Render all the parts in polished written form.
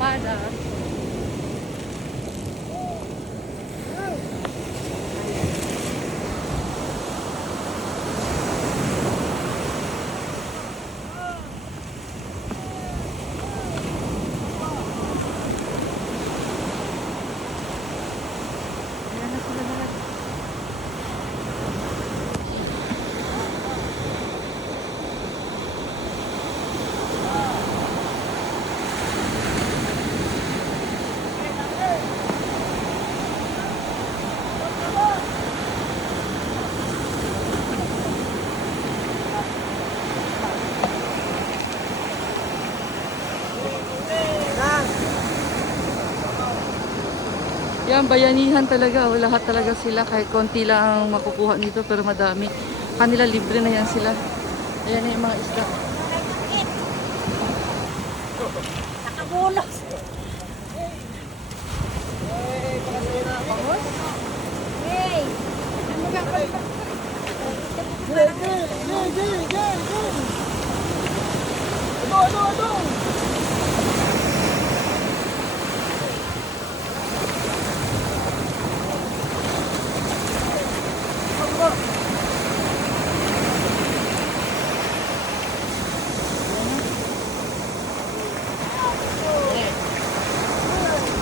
espada. Ayan na sila lahat. Yan, bayanihan talaga. O, lahat talaga sila. Kahit konti lang ang makukuha nito, pero madami. Kanila libre na yan sila. Ayan na yung mga isda. Nakabulos. Hey! Ano ba ka?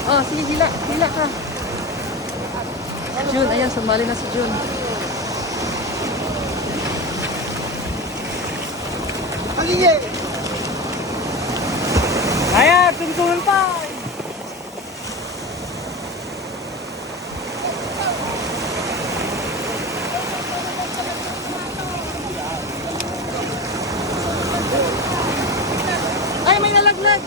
Oh, sige, hila. Hila ka. Si Jun, ayan, sumali na si Jun. Ayan, tungtungan pa! Ay, may nalaglag.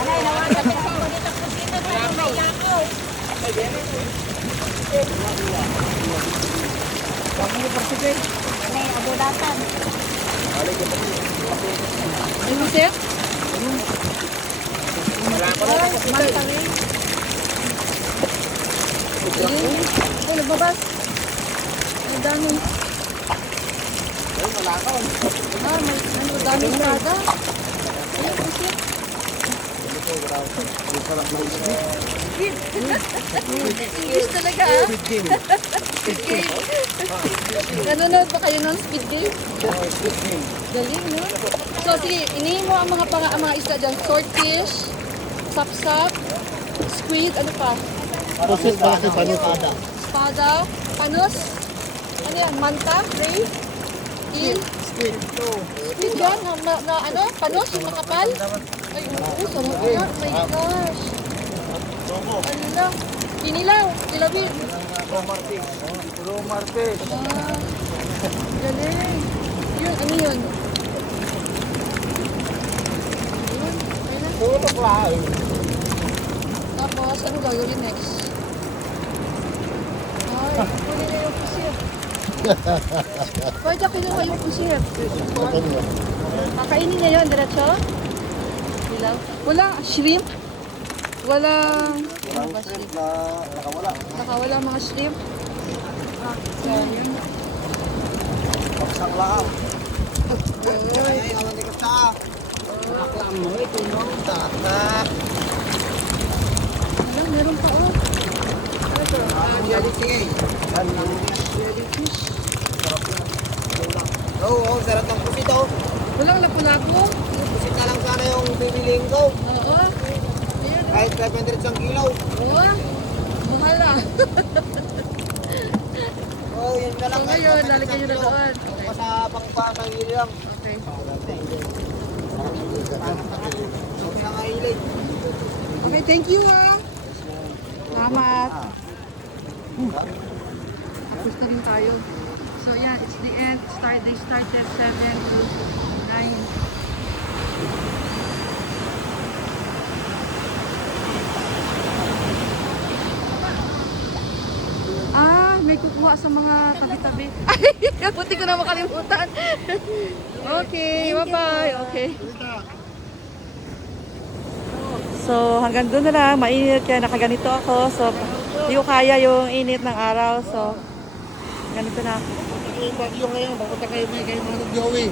Nanay, nawagan ka sa mga dito kusina na may yakaw. Nanay, abulatan. May musip? Mantari. Ay, nagbabas. Ay, dami. Ah, may dami espada. Ayun, musip. English talaga ah. Speed game. Nanonood ba kayo ng speed game? Galing, no? So, sige, inihin mo ang mga isda dyan. Swordfish, sapsap, squid, ano pa? Pusit pa kasi panutada. Espada, panos, ano yan, manta, ray, eel, Squid. squid yan, na ano, panos, yung makapal. Ay, oo, sarap yan, oh my gosh. Ano lang, kinilaw, kilawin. Romartes. Ah, galing. Yun, ano yun? Yun, okay na. Tulog lang. Tapos, ano gagawin next? Ay, kunin na yung pusir. Pwede kinuha yung pusir. Kakainin niya yun, diretso? Hilaw. Walang shrimp? Walang... Ano ba shrimp? Nakawala. Nakawala mga shrimp? Ah, yun. Paksak lang. Uy. Ay, awan ni Kapsa. Nakaklaan mo ito, no? Tata. Alam, meron pa oh. Ano to? Jellyfish. Jellyfish. Oo, sarap ng pusit, oh. Walang lapu-lapu? Pusit na lang sana yung bibiliin ko. Oo. Ayan. Kahit 500 ang kilo. Oo. Mahal ah. Oo, yun na lang. So ngayon, lalagyan nyo na doon. Okay. Pasabang pa sa hili lang. Okay. Nangahilig. Okay, thank you ah. Salamat. Tapos na rin tayo. So yeah, it's the end. They started 7 to 9. Ah, may kukuha sa mga tabi-tabi. Ay, buti ko na makalimutan. Okay, bye-bye. Okay. So, hanggang doon na lang. Mainit kaya nakaganito ako. So, hindi ko kaya yung init ng araw. So, ganito na ako. yung bagyo ngayon. Papunta kayo may kayo mga Joey.